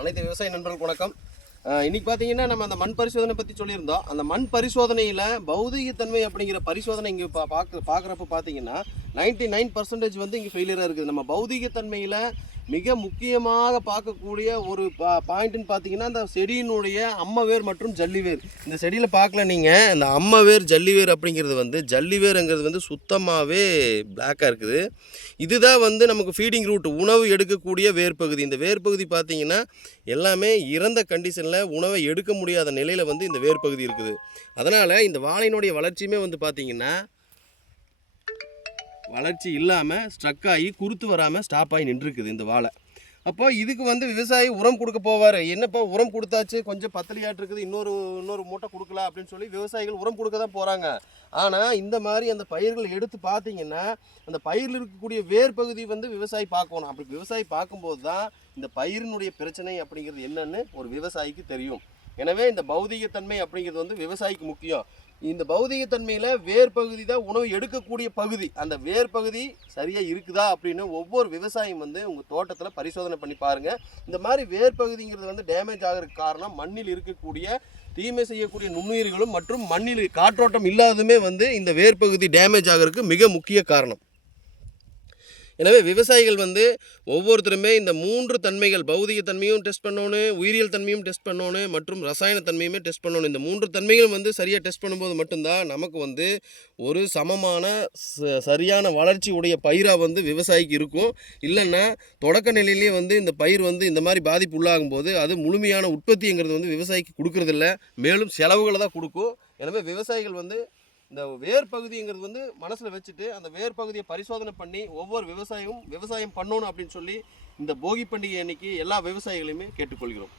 அனைத்து விவசாய நண்பர்களுக்கு வணக்கம். இன்னைக்கு பார்த்தீங்கன்னா நம்ம அந்த மண் பரிசோதனை பற்றி சொல்லியிருந்தோம். அந்த மண் பரிசோதனையில் பௌதீகத்தன்மை அப்படிங்கிற பரிசோதனை இங்கே பார்க்குறப்ப பார்த்தீங்கன்னா 99% வந்து இங்கே ஃபெயிலியராக இருக்குது. நம்ம பௌதீகத்தன்மையில் மிக முக்கியமாக பார்க்கக்கூடிய ஒரு பாயிண்ட்டுன்னு பார்த்தீங்கன்னா அந்த செடியினுடைய அம்மவேர் மற்றும் ஜல்லிவேர். இந்த செடியில் பார்க்கல நீங்கள், இந்த அம்மவேர் ஜல்லிவேர் அப்படிங்கிறது வந்து ஜல்லிவேருங்கிறது வந்து சுத்தமாகவே பிளாக்காக இருக்குது. இதுதான் வந்து நமக்கு ஃபீடிங் ரூட், உணவு எடுக்கக்கூடிய வேர்பகுதி. இந்த வேர்பகுதி பார்த்தீங்கன்னா எல்லாமே இறந்த கண்டிஷனில் உணவை எடுக்க முடியாத நிலையில் வந்து இந்த வேர்பகுதி இருக்குது. அதனால் இந்த வாழையினுடைய வளர்ச்சியுமே வந்து பார்த்திங்கன்னா வளர்ச்சி இல்லாமல் ஸ்ட்ரக் ஆகி குருத்து வராமல் ஸ்டாப் ஆகி நின்றுருக்குது இந்த வாழை. அப்போ இதுக்கு வந்து விவசாயி உரம் கொடுக்க போவார். என்னப்போ உரம் கொடுத்தாச்சு, கொஞ்சம் பத்தலியாட்டு இருக்குது, இன்னொரு மூட்டை கொடுக்கலாம் அப்படின்னு சொல்லி விவசாயிகள் உரம் கொடுக்க தான் போகிறாங்க. ஆனால் இந்த மாதிரி அந்த பயிர்கள் எடுத்து பார்த்தீங்கன்னா அந்த பயிரில் இருக்கக்கூடிய வேர் பகுதி வந்து விவசாயி பார்க்கணும். அப்படி விவசாயி பார்க்கும்போது தான் இந்த பயிரினுடைய பிரச்சனை அப்படிங்கிறது என்னன்னு ஒரு விவசாயிக்கு தெரியும். எனவே இந்த பௌதீகத்தன்மை அப்படிங்கிறது வந்து விவசாயிக்கு முக்கியம். இந்த பௌதீகத்தன்மையில் வேர் பகுதி தான் உணவு எடுக்கக்கூடிய பகுதி. அந்த வேர் பகுதி சரியாக இருக்குதா அப்படின்னு ஒவ்வொரு விவசாயியும் வந்து உங்கள் தோட்டத்தில் பரிசோதனை பண்ணி பாருங்கள். இந்த மாதிரி வேர் பகுதிங்கிறது வந்து டேமேஜ் ஆகிறதுக்கு காரணம் மண்ணில் இருக்கக்கூடிய தீமை செய்யக்கூடிய நுண்ணுயிர்களும் மற்றும் மண்ணில் காற்றோட்டம் இல்லாததுமே வந்து இந்த வேர் பகுதி டேமேஜ் ஆகிறதுக்கு மிக முக்கிய காரணம். எனவே விவசாயிகள் வந்து ஒவ்வொருத்தருமே இந்த 3 தன்மைகள், பௌதிக தன்மையும் டெஸ்ட் பண்ணணும், உயிரியல் தன்மையும் டெஸ்ட் பண்ணணும் மற்றும் ரசாயன தன்மையுமே டெஸ்ட் பண்ணணும். இந்த 3 தன்மைகளும் வந்து சரியாக டெஸ்ட் பண்ணும்போது மட்டும்தான் நமக்கு வந்து ஒரு சமமான சரியான வளர்ச்சி உடைய பயிராக வந்து விவசாயிக்கு இருக்கும். இல்லைன்னா தொடக்க நிலையிலேயே வந்து இந்த பயிர் வந்து இந்த மாதிரி பாதிப்பு உள்ளாகும் போது அது முழுமையான உற்பத்திங்கிறது வந்து விவசாயிக்கு கொடுக்கறதில்ல, மேலும் செலவுகளை தான் கொடுக்கும். எனவே விவசாயிகள் வந்து இந்த வேர் பகுதிங்கிறது வந்து மனசில் வச்சுட்டு அந்த வேர் பகுதியை பரிசோதனை பண்ணி ஒவ்வொரு விவசாயம் பண்ணணும் அப்படின்னு சொல்லி இந்த போகி பண்டிகை அன்னைக்கு எல்லா விவசாயிகளையுமே கேட்டுக்கொள்கிறோம்.